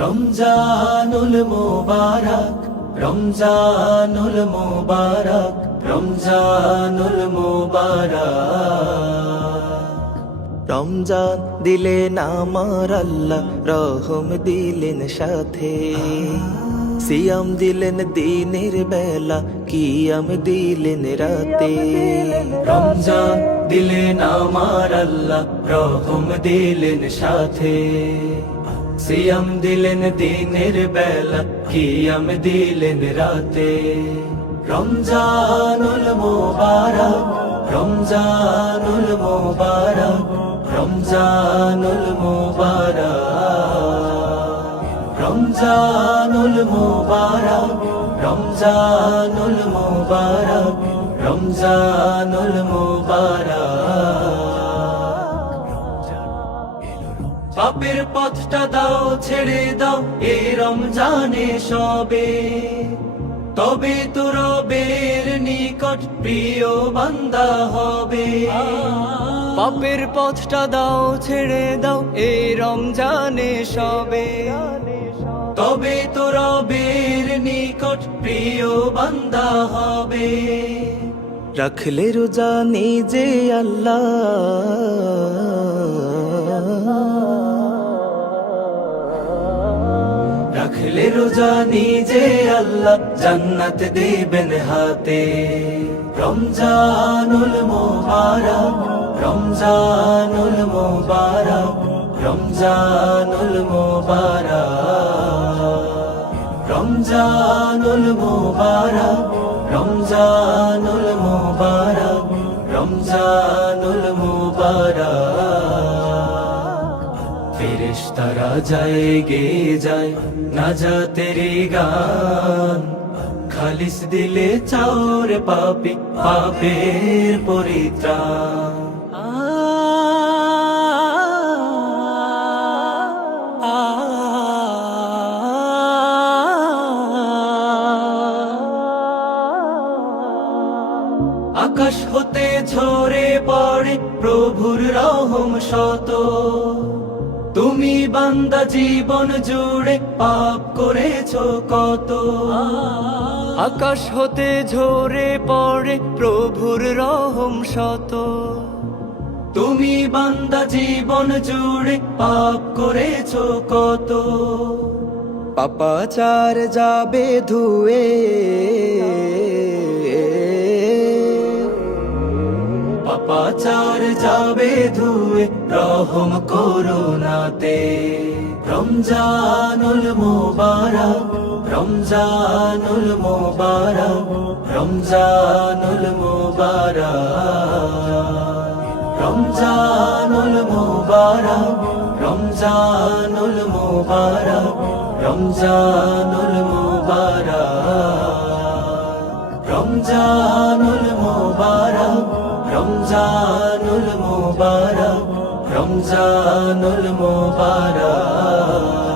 রমজানুল মুবারক, রমজানুল মুবারক, রমজানুল মুবারক। রমজান দিলেন আমার আল্লাহ, রহম দিলেন সাথে। সিয়াম দিলেন দিনের বেলা, কিয়াম দিলেন রাতে। রমজান দিলেন আমার আল্লাহ, রহম দিলেন সাথে। সিয়াম দিলেন দিনের বেলা, কিয়াম দিলেন রাতে। রমজানুল মুবারক, রমজানুল মুবারক, রমজানুল মুবারক। রমজানুল মুবারক, রমজানুল মুবারক, রমজানুল মুবারক। পাপের পথটা দাও ছেড়ে দাও এই রমজানে সবে, তবে তো রবের নিকট প্রিয় বান্দা হবে। পাপের পথটা দাও ছেড়ে দাও এই রমজানে সবে, তবে তো রবের নিকট প্রিয় বান্দা হবে। রাখলে রোজা নিজে আল্লাহ, রাখলে রোজা নিজে আল্লাহ জান্নাত দিবেন হাতে। রমজানুল মুবারক, রমজানুল মুবারক, রমজানুল মুবারক। রমজানুল মুবারক, রমজানুল মুবারক, রমজানুল মুবারক। ফেরেশতারা যায় গে যায় নাজাতের গান, খালিস দিলে চাওর পাপী পাপের পরিত্রাণ। আকাশ হতে ঝরে পড়ে প্রভুর রহম শত, তুমি বান্দা জীবন জুড়ে পাপ করেছো কত। আকাশ হতে ঝরে পড়ে প্রভুর রহম শত, তুমি বান্দা জীবন জুড়ে পাপ করেছো কত। পাপাচার যাবে ধুয়ে, পাপাচার যাবে ধুয়ে রহম করুণাতে। রমজানুল মুবারক, রমজানুল মুবারক, রমজানুল মুবারক। রমজানুল মুবারক, রমজানুল মুবারক, রমজানুল মুবারক। রমজানুল মুবারক, রমজানুল মুবারক, রমজানুল মুবারক।